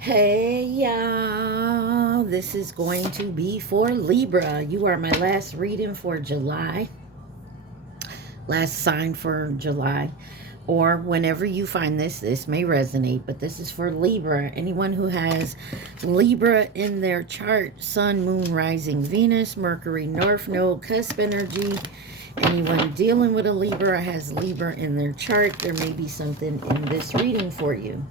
Hey y'all, this is going to be for Libra. You are my last reading for July, last sign for July, or whenever you find this may resonate, but this is for Libra. Anyone who has Libra in their chart, Sun, Moon, Rising, Venus, Mercury, North Node, cusp energy. Anyone dealing with a Libra has Libra in their chart, there may be something in this reading for you.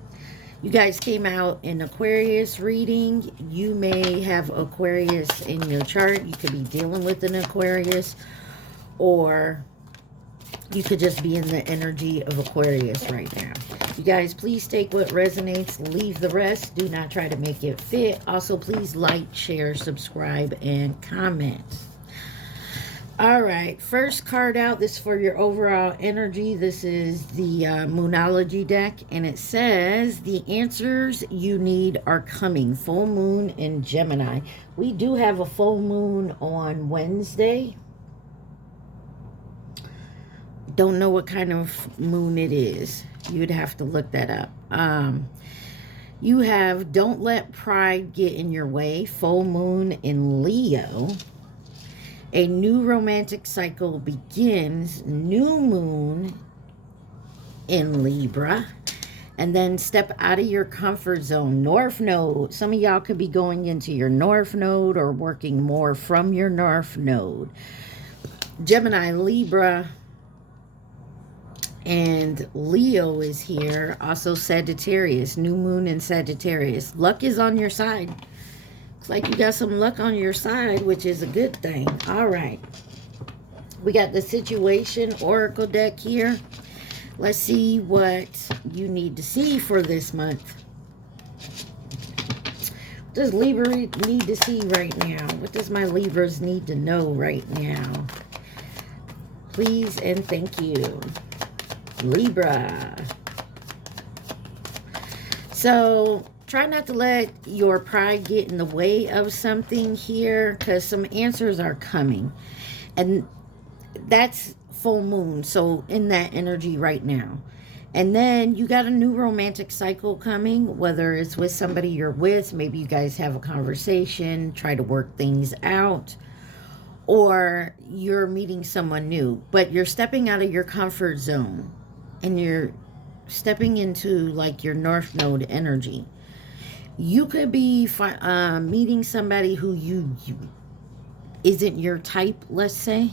You guys came out in Aquarius reading. You may have Aquarius in your chart. You could be dealing with an Aquarius, or you could just be in the energy of Aquarius right now. You guys, please take what resonates, leave the rest. Do not try to make it fit. Also, please like, share, subscribe, and comment. All right, first card out. This is for your overall energy. This is the Moonology deck, and it says the answers you need are coming. Full moon in Gemini. We do have a full moon on Wednesday. Don't know what kind of moon it is. You'd have to look that up. You have don't let pride get in your way. Full moon in Leo. A new romantic cycle begins. New moon in Libra. And then step out of your comfort zone. North Node. Some of y'all could be going into your North Node or working more from your North Node. Gemini, Libra, and Leo is here. Also Sagittarius. New moon in Sagittarius. Luck is on your side. Like you got some luck on your side, which is a good thing. All right, we got the situation oracle deck here. Let's see what you need to see for this month. What does Libra need to see right now? What does my Libras need to know right now? Please and thank you, Libra. So try not to let your pride get in the way of something here, because some answers are coming. And that's full moon, so in that energy right now. And then you got a new romantic cycle coming, whether it's with somebody you're with. Maybe you guys have a conversation, try to work things out, or you're meeting someone new. But you're stepping out of your comfort zone, and you're stepping into like your North Node energy. You could be meeting somebody who you isn't your type, let's say.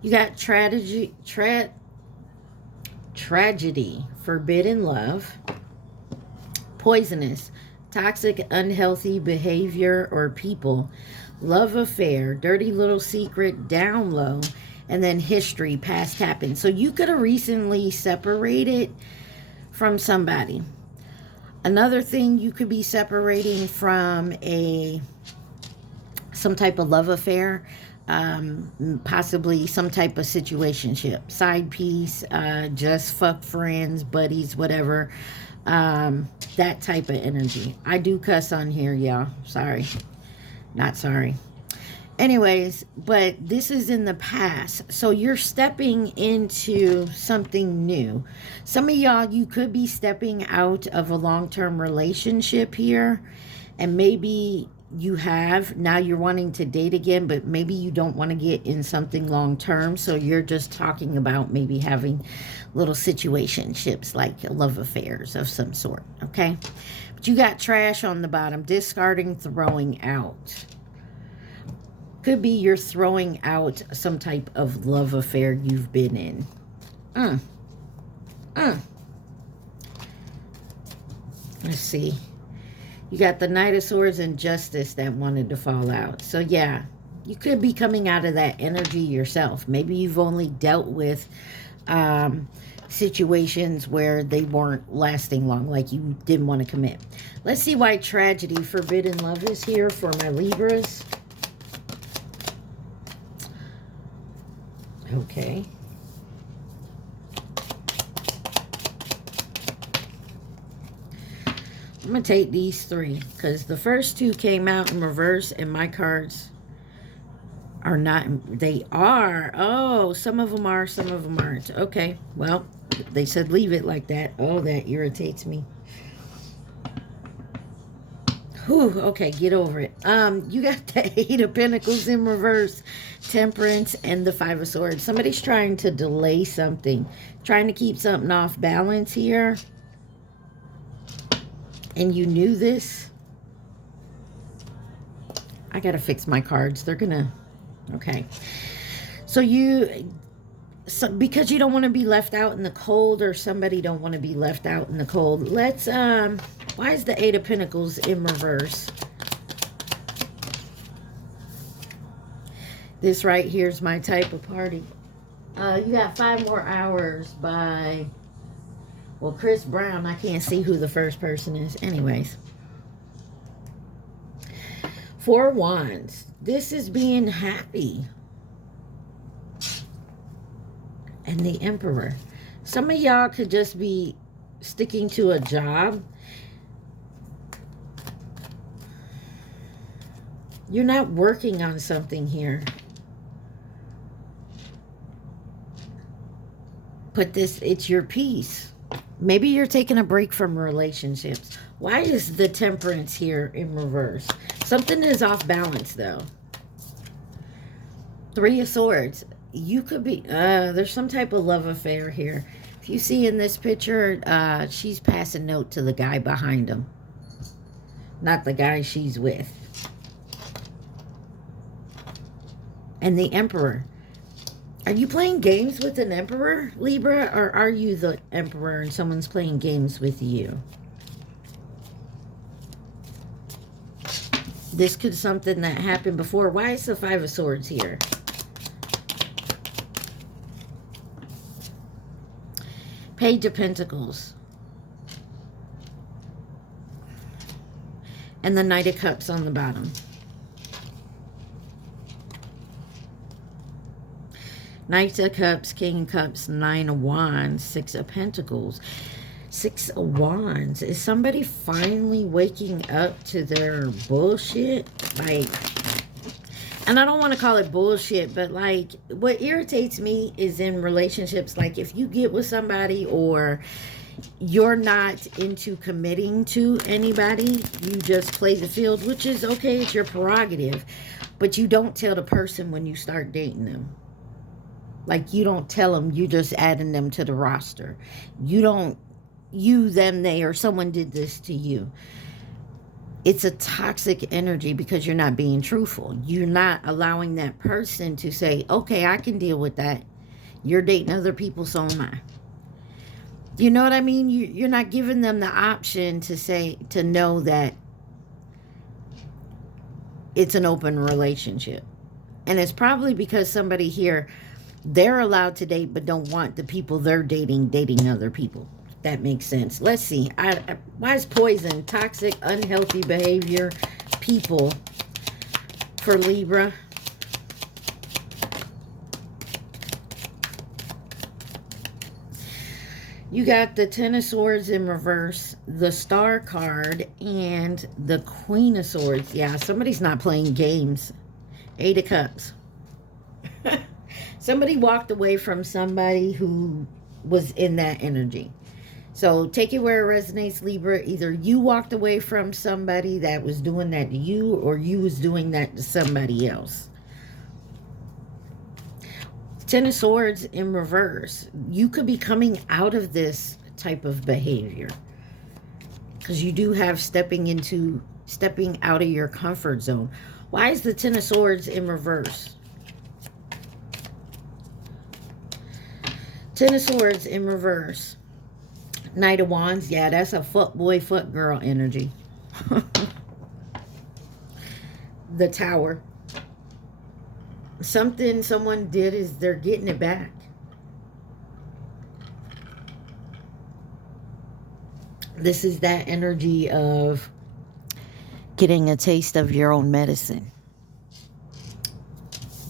You got tragedy, forbidden love, poisonous, toxic, unhealthy behavior or people, love affair, dirty little secret, down low, and then history, past happened. So you could have recently separated from somebody. Another thing, you could be separating from some type of love affair, possibly some type of situationship, side piece, just fuck friends, buddies, whatever, that type of energy. I do cuss on here, y'all. Sorry. Not sorry. Anyways, but this is in the past. So you're stepping into something new. Some of y'all, you could be stepping out of a long-term relationship here. And maybe you have, now you're wanting to date again, but maybe you don't want to get in something long-term. So you're just talking about maybe having little situationships, like love affairs of some sort, okay? But you got trash on the bottom, discarding, throwing out. Could be you're throwing out some type of love affair you've been in. Let's see. You got the Knight of Swords and Justice that wanted to fall out. So yeah, you could be coming out of that energy yourself. Maybe you've only dealt with situations where they weren't lasting long, like you didn't want to commit. Let's see why tragedy, forbidden love is here for my Libras. Okay. I'm going to take these three because the first two came out in reverse and my cards are not. They are. Oh, some of them are, some of them aren't. Okay. Well, they said leave it like that. Oh, that irritates me. Whew, okay, get over it. You got the Eight of Pentacles in reverse, Temperance, and the Five of Swords. Somebody's trying to delay something, trying to keep something off balance here. And you knew this. I gotta fix my cards. They're gonna... Okay. So because you don't want to be left out in the cold, or somebody don't want to be left out in the cold. Let's, why is the Eight of Pentacles in reverse? This right here is my type of party. You got 5 more hours by, well, Chris Brown. I can't see who the first person is. Anyways. 4 Wands. This is being happy. And the Emperor. Some of y'all could just be sticking to a job. You're not working on something here. But it's your peace. Maybe you're taking a break from relationships. Why is the Temperance here in reverse? Something is off balance, though. 3 of Swords. You could be, there's some type of love affair here. If you see in this picture, she's passing note to the guy behind him. Not the guy she's with. And the Emperor. Are you playing games with an Emperor, Libra? Or are you the Emperor and someone's playing games with you? This could be something that happened before. Why is the 5 of Swords here? Page of Pentacles. And the Knight of Cups on the bottom. Knight of Cups, King of Cups, 9 of Wands, 6 of Pentacles. 6 of Wands. Is somebody finally waking up to their bullshit? Like, and I don't want to call it bullshit, but like, what irritates me is in relationships, like if you get with somebody or you're not into committing to anybody, you just play the field, which is okay, it's your prerogative, but you don't tell the person when you start dating them. Like, you don't tell them, you just adding them to the roster. You don't, you, them, they, or someone did this to you. It's a toxic energy because you're not being truthful. You're not allowing that person to say, okay, I can deal with that. You're dating other people, so am I. You know what I mean? You're not giving them the option to say, to know that it's an open relationship. And it's probably because somebody here, they're allowed to date but don't want the people they're dating other people. That makes sense. Let's see. Why is poison, toxic, unhealthy behavior, people for Libra? You got the Ten of Swords in reverse, the Star card, and the Queen of Swords. Yeah, somebody's not playing games. 8 of Cups. Somebody walked away from somebody who was in that energy. So take it where it resonates, Libra. Either you walked away from somebody that was doing that to you, or you was doing that to somebody else. 10 of Swords in reverse. You could be coming out of this type of behavior, because you do have stepping out of your comfort zone. Why is the 10 of Swords in reverse? 10 of Swords in reverse. Knight of Wands. Yeah, that's a fuck boy, fuck girl energy. The Tower. Something someone did is they're getting it back. This is that energy of getting a taste of your own medicine.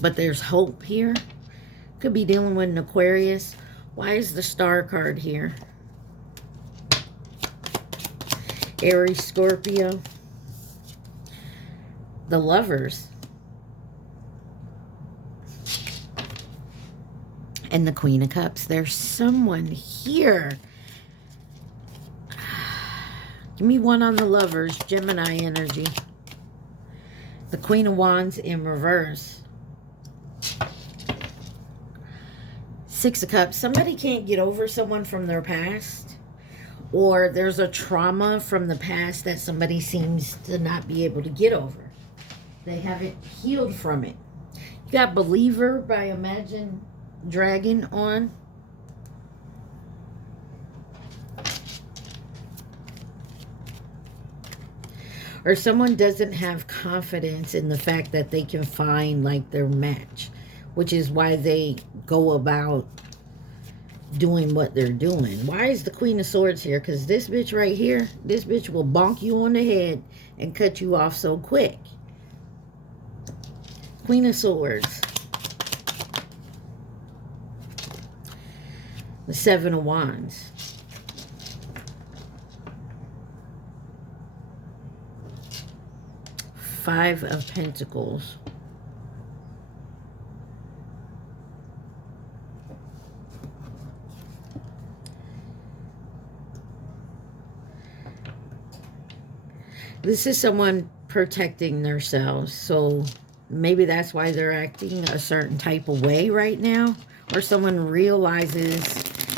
But there's hope here. Could be dealing with an Aquarius. Why is the Star card here? Aries, Scorpio. The Lovers. And the Queen of Cups. There's someone here. Give me one on the Lovers, Gemini energy. The Queen of Wands in reverse. Six of Cups. Somebody can't get over someone from their past. Or there's a trauma from the past that somebody seems to not be able to get over. They haven't healed from it. You got Believer by Imagine Dragon on. Or someone doesn't have confidence in the fact that they can find like their match, which is why they go about doing what they're doing. Why is the Queen of Swords here? Because this bitch right here, this bitch will bonk you on the head and cut you off so quick. Queen of Swords. The Seven of Wands. Five of Pentacles. This is someone protecting themselves. So maybe that's why they're acting a certain type of way right now. Or someone realizes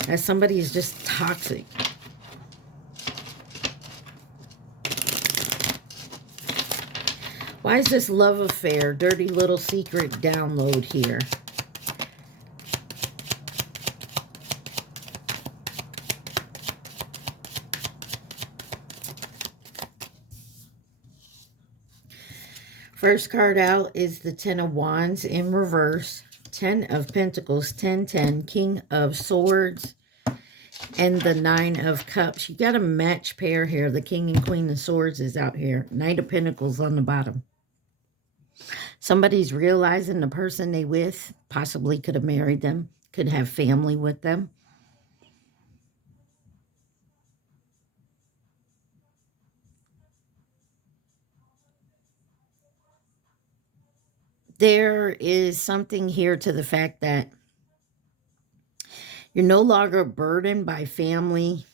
that somebody is just toxic. Why is this love affair, dirty little secret download here? First card out is the Ten of Wands in reverse. 10 of Pentacles, 10, 10, King of Swords, and the Nine of Cups. You got a match pair here. The King and Queen of Swords is out here. Knight of Pentacles on the bottom. Somebody's realizing the person they with possibly could have married them, could have family with them. There is something here to the fact that you're no longer burdened by family.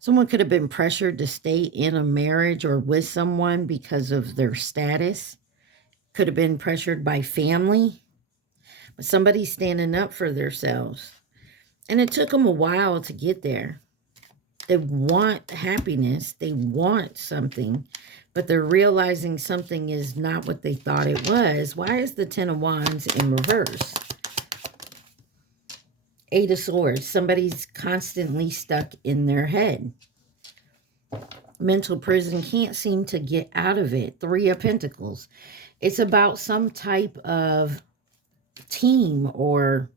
Someone could have been pressured to stay in a marriage or with someone because of their status. Could have been pressured by family. But somebody's standing up for themselves. And it took them a while to get there. They want happiness. They want something. But they're realizing something is not what they thought it was. Why is the Ten of Wands in reverse? Eight of Swords. Somebody's constantly stuck in their head. Mental prison, can't seem to get out of it. Three of Pentacles. It's about some type of team or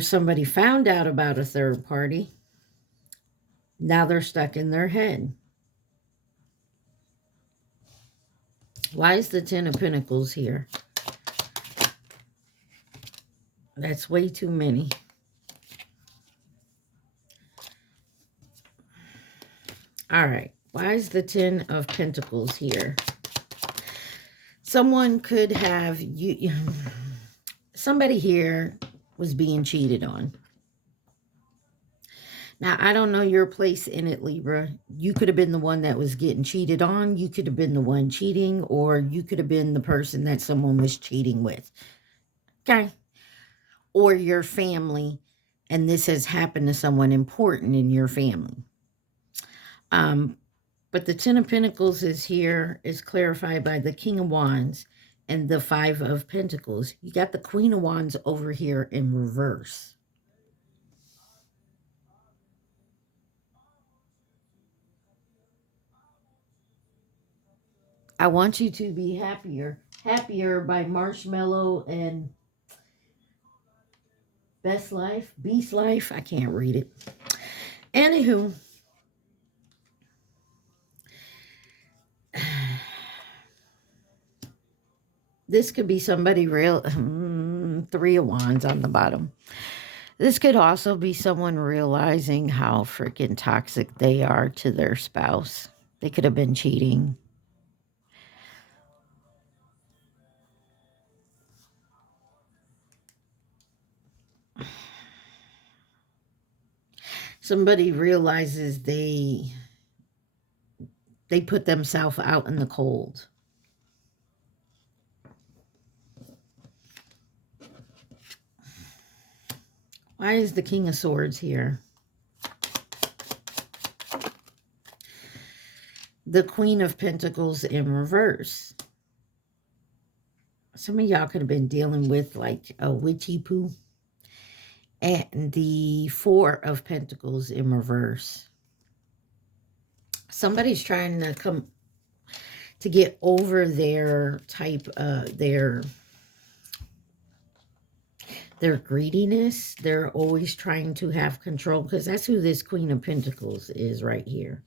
somebody found out about a third party. Now they're stuck in their head. Why is the Ten of Pentacles here? That's way too many. All right. Why is the Ten of Pentacles here? Someone could have you. Somebody here was being cheated on. Now, I don't know your place in it, Libra. You could have been the one that was getting cheated on. You could have been the one cheating, or you could have been the person that someone was cheating with. Okay? Or your family, and this has happened to someone important in your family. But the Ten of Pentacles is here, is clarified by the King of Wands and the Five of Pentacles. You got the Queen of Wands over here in reverse. I Want You to Be Happier. Happier by Marshmallow and Best Life, Beast Life. I can't read it. Anywho, this could be somebody real. Three of Wands on the bottom. This could also be someone realizing how freaking toxic they are to their spouse. They could have been cheating. Somebody realizes they put themselves out in the cold. Why is the King of Swords here? The Queen of Pentacles in reverse. Some of y'all could have been dealing with like a witchy poo. And the Four of Pentacles in reverse. Somebody's trying to get over their their greediness. They're always trying to have control, because that's who this Queen of Pentacles is right here.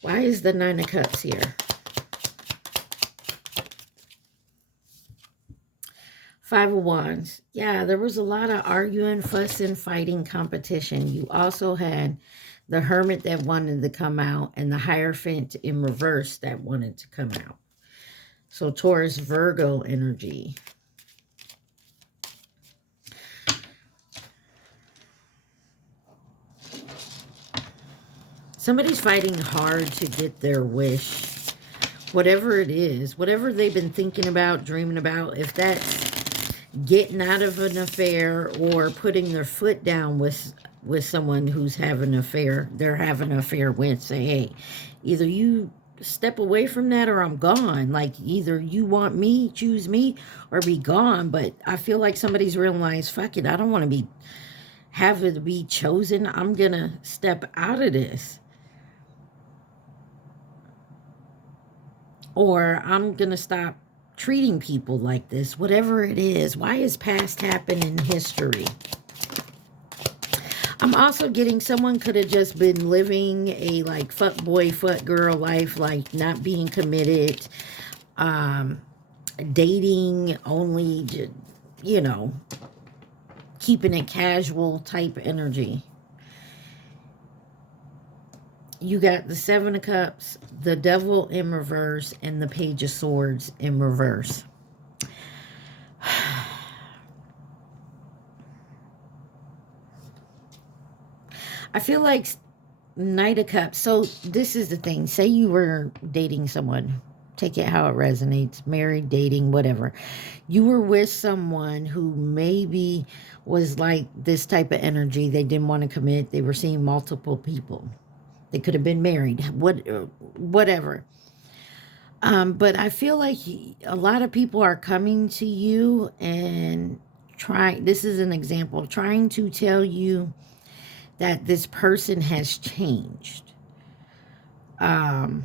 Why is the Nine of Cups here? Five of Wands. Yeah, there was a lot of arguing, fussing, fighting, competition. You also had the Hermit that wanted to come out and the Hierophant in reverse that wanted to come out. So Taurus, Virgo energy. Somebody's fighting hard to get their wish. Whatever it is, whatever they've been thinking about, dreaming about, if that's getting out of an affair or putting their foot down with someone who's having an affair, they're having an affair with, say, hey, either you step away from that or I'm gone. Like, either you want me, choose me, or be gone. But I feel like somebody's realized, fuck it, I don't want to have it be chosen. I'm gonna step out of this. Or I'm gonna stop treating people like this, whatever it is. Why is past happen in history? I'm also getting someone could have just been living a like fuck boy, fuck girl life, like not being committed, dating only, you know, keeping it casual type energy. You got the Seven of Cups, the Devil in reverse, and the Page of Swords in reverse. I feel like Knight of Cups. So this is the thing. Say you were dating someone. Take it how it resonates. Married, dating, whatever. You were with someone who maybe was like this type of energy. They didn't want to commit. They were seeing multiple people. They could have been married. Whatever. But I feel like a lot of people are coming to you and this is an example, trying to tell you that this person has changed. Or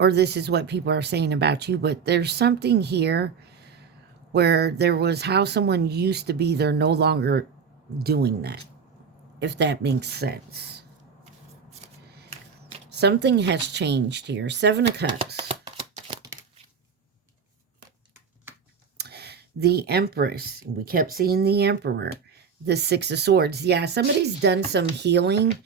this is what people are saying about you, but there's something here where there was how someone used to be, they're no longer doing that, if that makes sense. Something has changed here. Seven of Cups. The Empress. We kept seeing the Emperor. The Six of Swords. Yeah, somebody's done some healing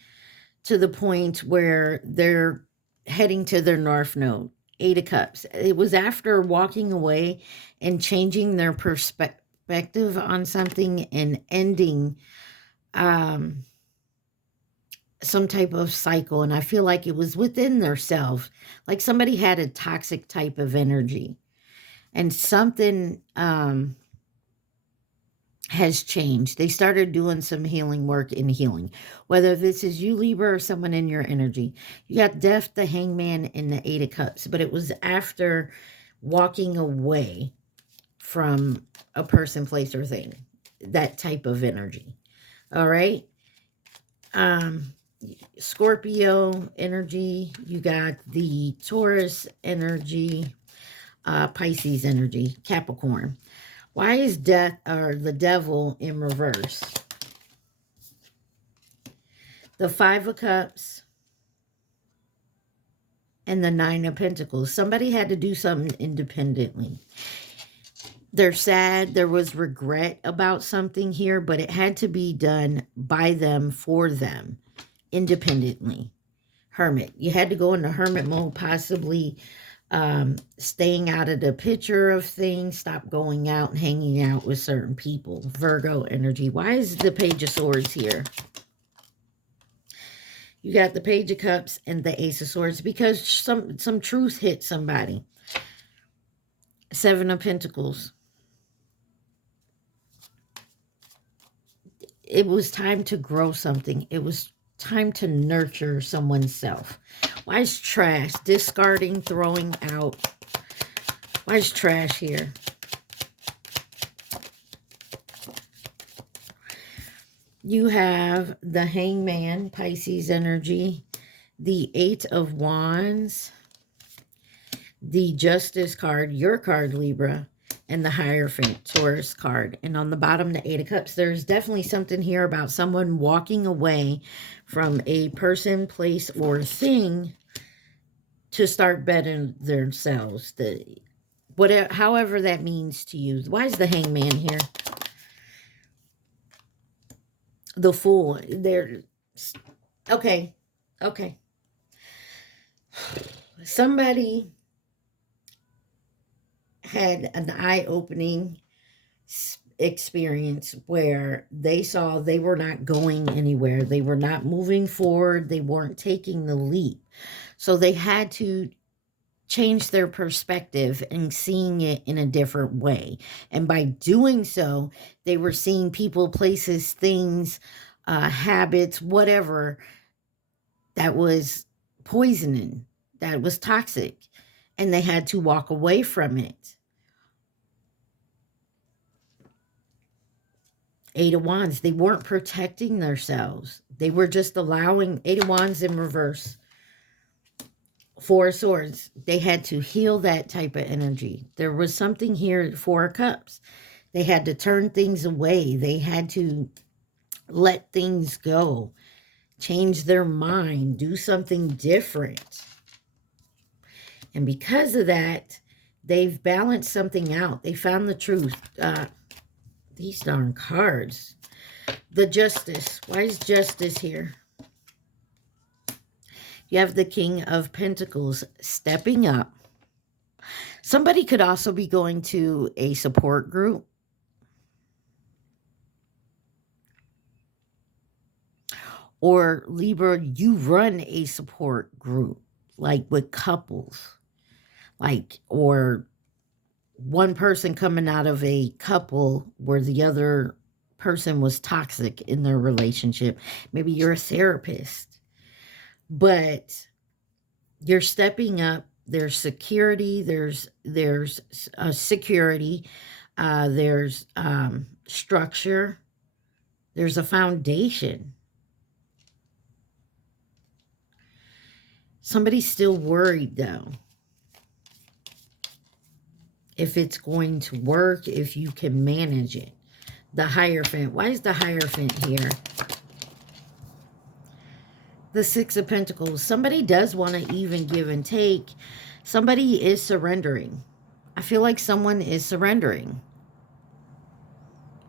to the point where they're heading to their North Node. Eight of Cups. It was after walking away and changing their perspective on something and ending some type of cycle. And I feel like it was within their self. Like somebody had a toxic type of energy. And something has changed. They started doing some healing work in healing. Whether this is you, Libra, or someone in your energy. You got Death, the Hangman, and the Eight of Cups. But it was after walking away from a person, place, or thing. That type of energy. All right? Scorpio energy. You got the Taurus energy. Pisces energy. Capricorn. Why is death or the Devil in reverse? The Five of Cups and the Nine of Pentacles. Somebody had to do something independently. They're sad. There was regret about something here, but it had to be done by them, for them, independently. Hermit. You had to go into hermit mode, possibly Staying out of the picture of things. Stop going out and hanging out with certain people. Virgo energy. Why is the Page of Swords here? You got the Page of Cups and the Ace of Swords because some truth hit somebody. Seven of Pentacles. It was time to grow something. It was time to nurture someone's self. Why is trash? Discarding, throwing out. Why is trash here? You have the Hangman, Pisces energy, the Eight of Wands, the Justice card, your card, Libra, and the Hierophant, Taurus card. And on the bottom, the Eight of Cups. There's definitely something here about someone walking away from a person, place, or thing to start bettering themselves. Whatever, however that means to you. Why is the Hangman here? The Fool. Okay. Somebody had an eye-opening experience where they saw they were not going anywhere. They were not moving forward. They weren't taking the leap. So they had to change their perspective and seeing it in a different way. And by doing so, they were seeing people, places, things, habits, whatever, that was poisoning, that was toxic. And they had to walk away from it. Eight of Wands, they weren't protecting themselves. They were just allowing. Eight of Wands in reverse. Four of Swords, they had to heal that type of energy. There was something here, Four of Cups. They had to turn things away. They had to let things go, change their mind, do something different. And because of that, they've balanced something out. They found the truth. These darn cards. The Justice. Why is Justice here? You have the King of Pentacles stepping up. Somebody could also be going to a support group. Or Libra, you run a support group, like with couples. Like, or one person coming out of a couple where the other person was toxic in their relationship. Maybe you're a therapist. But you're stepping up. There's security. There's security. There's structure. There's a foundation. Somebody's still worried, though. If it's going to work, if you can manage it. The Hierophant. Why is the Hierophant here? The Six of Pentacles. Somebody does want to even give and take. Somebody is surrendering. I feel like someone is surrendering.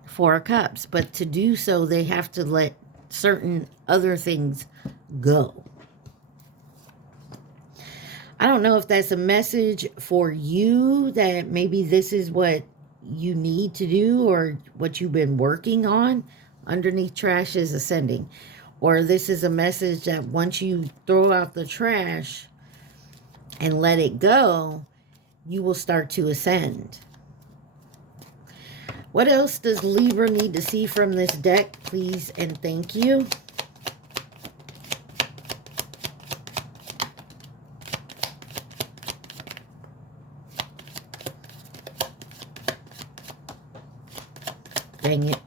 Four of Cups. But to do so, they have to let certain other things go. I don't know if that's a message for you, that maybe this is what you need to do or what you've been working on. Underneath trash is ascending. Or this is a message that once you throw out the trash and let it go, you will start to ascend. What else does Libra need to see from this deck, please and thank you? Dang it.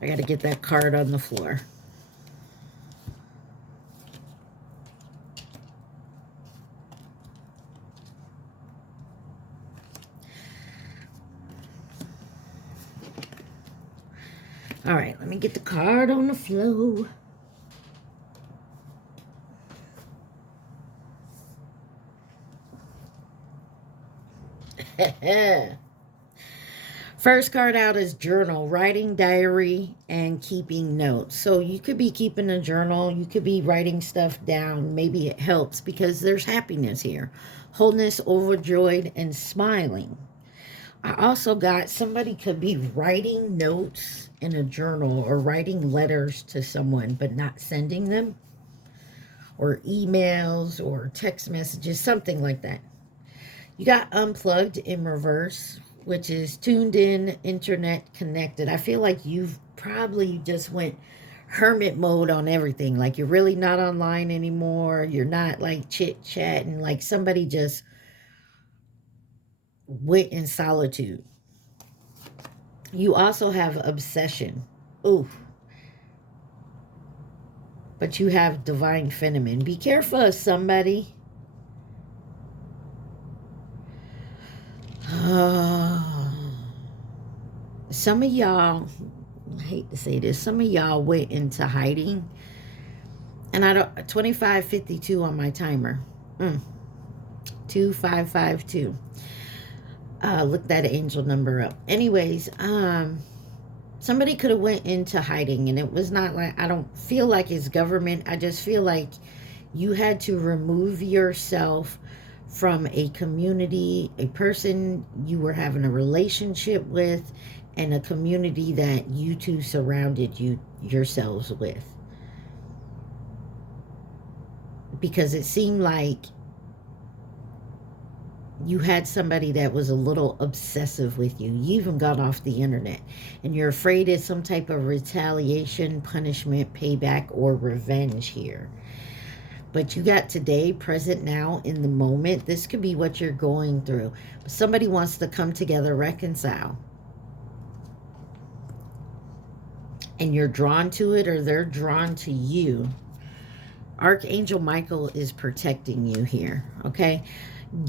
I got to get that card on the floor. All right, let me get the card on the floor. First card out is journal, writing, diary, and keeping notes. So you could be keeping a journal. You could be writing stuff down. Maybe it helps because there's happiness here. wholeness, overjoyed, and smiling. I also got somebody could be writing notes in a journal or writing letters to someone but not sending them, or emails or text messages, something like that. You got unplugged in reverse, which is tuned in, internet connected. I feel like you've probably just went hermit mode on everything. Like you're really not online anymore. You're not like chit chatting. Like somebody just went in solitude. You also have obsession. Ooh. But you have divine feminine. Be careful of somebody. Some of y'all, I hate to say this, some of y'all went into hiding. And I don't, 2552 on my timer. 2552. Look that angel number up. Anyways, somebody could have went into hiding, and it was not like, I don't feel like it's government. I just feel like you had to remove yourself from a community, a person you were having a relationship with, and a community that you two surrounded yourselves with. Because it seemed like you had somebody that was a little obsessive with you. You even got off the internet, and you're afraid of some type of retaliation, punishment, payback, or revenge here. But you got today, present now, in the moment. This could be what you're going through. Somebody wants to come together, reconcile. And you're drawn to it, or they're drawn to you. Archangel Michael is protecting you here, okay?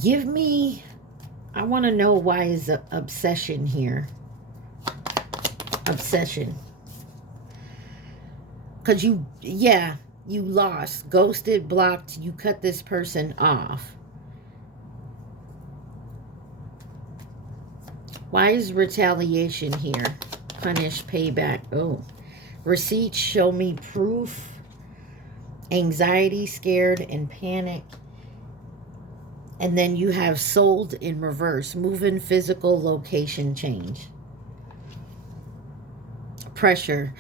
Give me, I want to know why is the obsession here. Obsession. Because you lost, ghosted, blocked, you cut this person off. Why is retaliation here? Punish, payback. Oh. Receipts, show me proof. Anxiety, scared, and panic. And then you have sold in reverse. Moving, physical, location change. Pressure.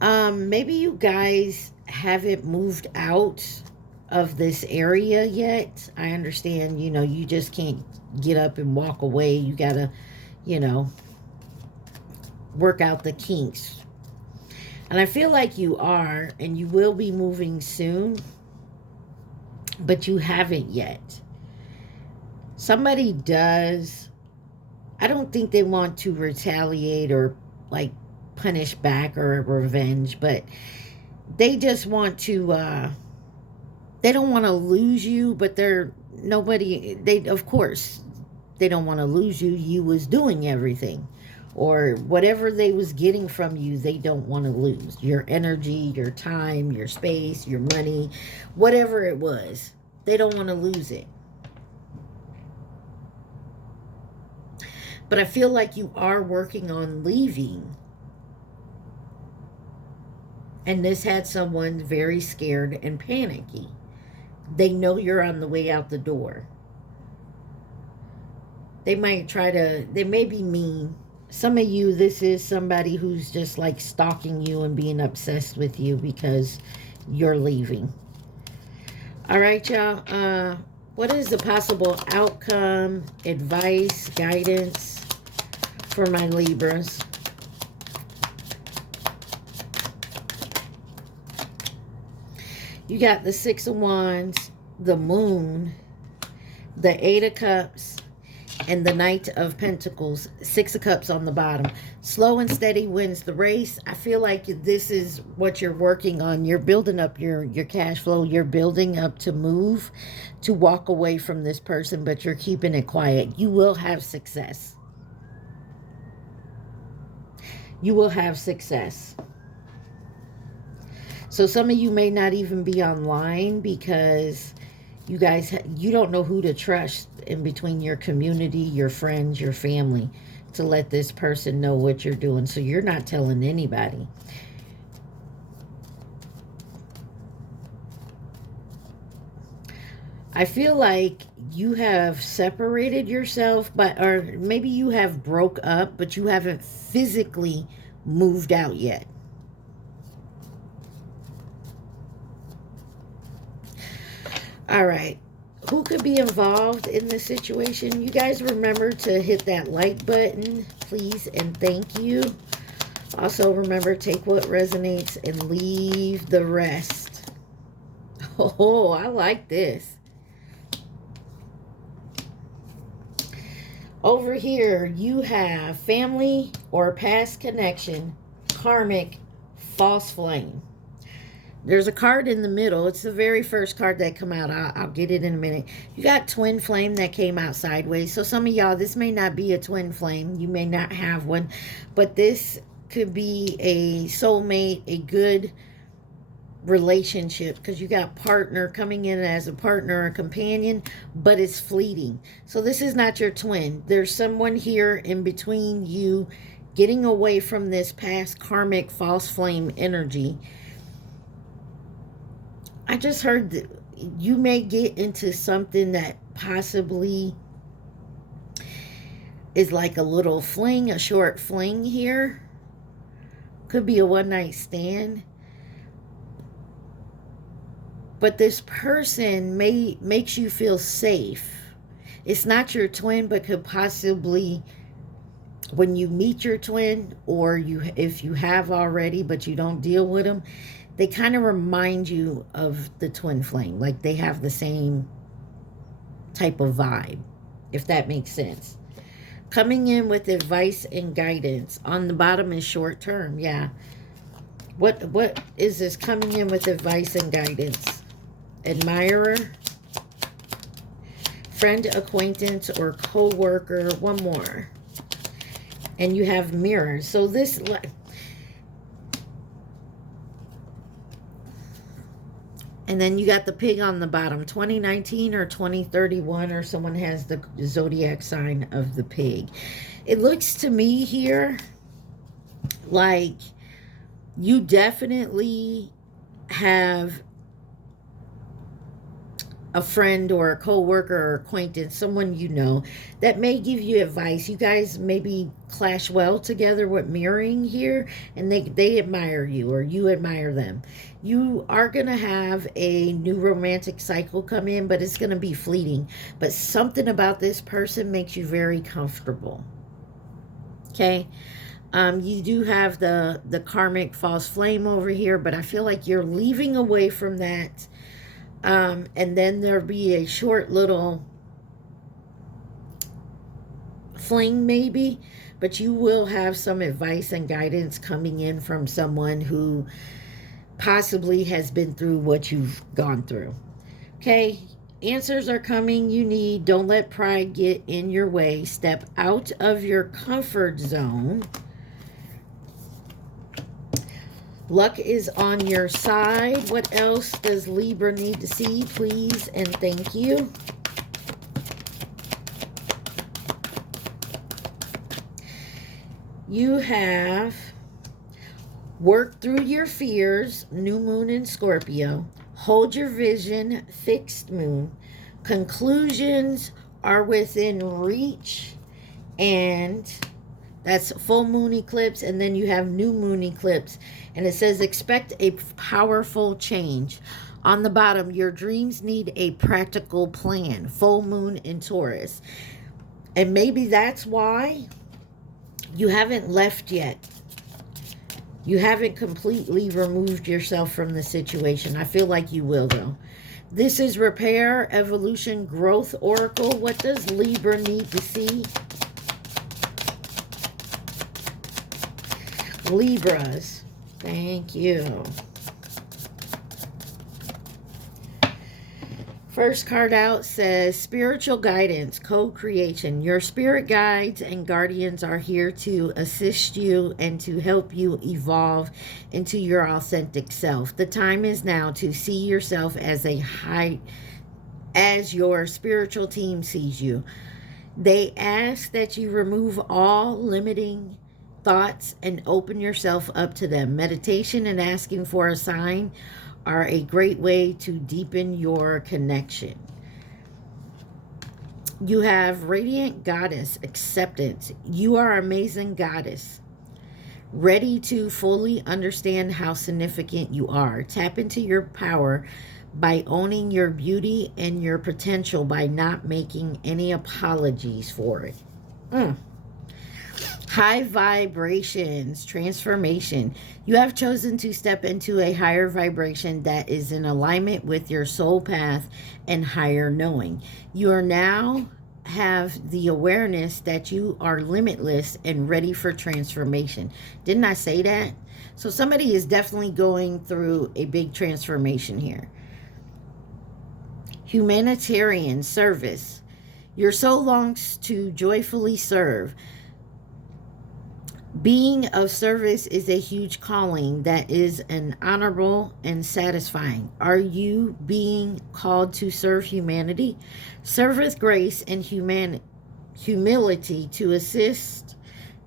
Maybe you guys haven't moved out of this area yet. I understand, you just can't get up and walk away. You gotta, work out the kinks. And I feel like you are, and you will be moving soon, but you haven't yet. Somebody does. I don't think they want to retaliate or like punish back or revenge, but they just want to, they don't want to lose you, but of course, they don't want to lose you. You was doing everything. Or whatever they was getting from you, they don't want to lose. Your energy, your time, your space, your money, whatever it was. They don't want to lose it. But I feel like you are working on leaving. And this had someone very scared and panicky. They know you're on the way out the door. They may be mean. Some of you, this is somebody who's just like stalking you and being obsessed with you because you're leaving. All right, y'all. What is the possible outcome, advice, guidance for my Libras? You got the Six of Wands, the Moon, the Eight of Cups, and the Knight of Pentacles. Six of Cups on the bottom. Slow and steady wins the race. I feel like this is what you're working on. You're building up your cash flow. You're building up to move, to walk away from this person, but you're keeping it quiet. You will have success. You will have success. So some of you may not even be online because you don't know who to trust in between your community, your friends, your family, to let this person know what you're doing. So you're not telling anybody. I feel like you have separated yourself, but or maybe you have broke up, but you haven't physically moved out yet. All right. Who could be involved in this situation? You guys remember to hit that like button, please, and thank you. Also, remember, take what resonates and leave the rest. Oh, I like this. Over here, you have family or past connection, karmic, false flame. There's a card in the middle. It's the very first card that come out. I'll get it in a minute. You got twin flame that came out sideways. So some of y'all, this may not be a twin flame. You may not have one. But this could be a soulmate, a good relationship, because you got partner coming in as a partner or companion, but it's fleeting. So this is not your twin. There's someone here in between you getting away from this past karmic false flame energy. I just heard that you may get into something that possibly is like a little fling, a short fling here. Could be a one-night stand. But this person makes you feel safe. It's not your twin, but could possibly, when you meet your twin, or if you have already but you don't deal with them, they kind of remind you of the twin flame. Like they have the same type of vibe, if that makes sense. Coming in with advice and guidance. On the bottom is short term, yeah. What is this coming in with advice and guidance? Admirer, friend, acquaintance, or co-worker. One more. And you have mirror. So this, and then you got the pig on the bottom. 2019 or 2031, or someone has the zodiac sign of the pig. It looks to me here like you definitely have a friend or a co-worker or acquaintance, someone you know, that may give you advice. You guys maybe clash well together with mirroring here, and they admire you or you admire them. You are going to have a new romantic cycle come in, but it's going to be fleeting. But something about this person makes you very comfortable. Okay? You do have the karmic false flame over here, but I feel like you're leaving away from that. And then there'll be a short little fling maybe, but you will have some advice and guidance coming in from someone who possibly has been through what you've gone through. Okay, answers are coming. You need, don't let pride get in your way. Step out of your comfort zone. Luck is on your side. What else does Libra need to see, please? And thank you. You have worked through your fears, new moon in Scorpio. Hold your vision, fixed moon. Conclusions are within reach, and that's full moon eclipse, and then you have new moon eclipse. And it says, expect a powerful change. On the bottom, your dreams need a practical plan. Full moon in Taurus. And maybe that's why you haven't left yet. You haven't completely removed yourself from the situation. I feel like you will, though. This is Repair, Evolution, Growth Oracle. What does Libra need to see? Libras. Thank you. First card out says spiritual guidance, co-creation. Your spirit guides and guardians are here to assist you and to help you evolve into your authentic self. The time is now to see yourself as as your spiritual team sees you. They ask that you remove all limiting thoughts and open yourself up to them. Meditation and asking for a sign are a great way to deepen your connection. You have radiant goddess acceptance. You are amazing goddess, ready to fully understand how significant you are. Tap into your power by owning your beauty and your potential by not making any apologies for it. High vibrations, transformation. You have chosen to step into a higher vibration that is in alignment with your soul path and higher knowing. You are now have the awareness that you are limitless and ready for transformation. Didn't I say that? So somebody is definitely going through a big transformation here. Humanitarian service. Your soul longs to joyfully serve. Being of service is a huge calling that is an honorable and satisfying. Are you being called to serve humanity? Serve with grace and humility to assist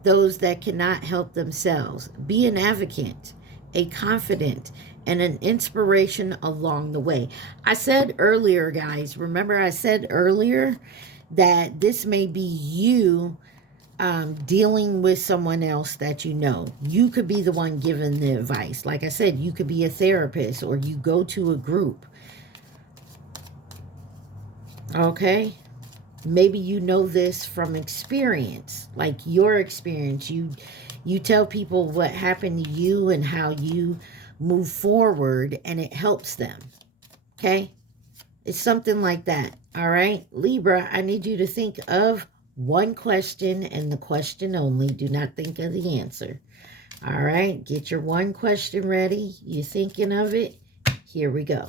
those that cannot help themselves. Be an advocate, a confidant, and an inspiration along the way. I said earlier, guys, remember I said earlier that this may be you dealing with someone else that you know. You could be the one giving the advice. Like I said, you could be a therapist or you go to a group. Okay? Maybe you know this from experience, like your experience. You tell people what happened to you and how you move forward and it helps them. Okay? It's something like that. All right? Libra, I need you to think of one question and the question only. Do not think of the answer. All right, get your one question ready. You thinking of it? Here we go.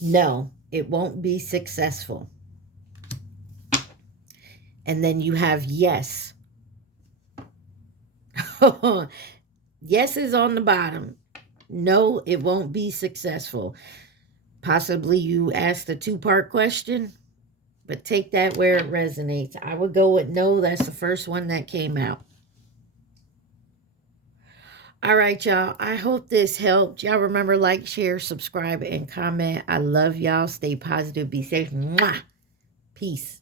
No, it won't be successful. And then you have yes. Yes is on the bottom. No, it won't be successful. Possibly you asked a two-part question, but take that where it resonates. I would go with no. That's the first one that came out. All right, y'all. I hope this helped. Y'all remember, like, share, subscribe, and comment. I love y'all. Stay positive. Be safe. Mwah. Peace.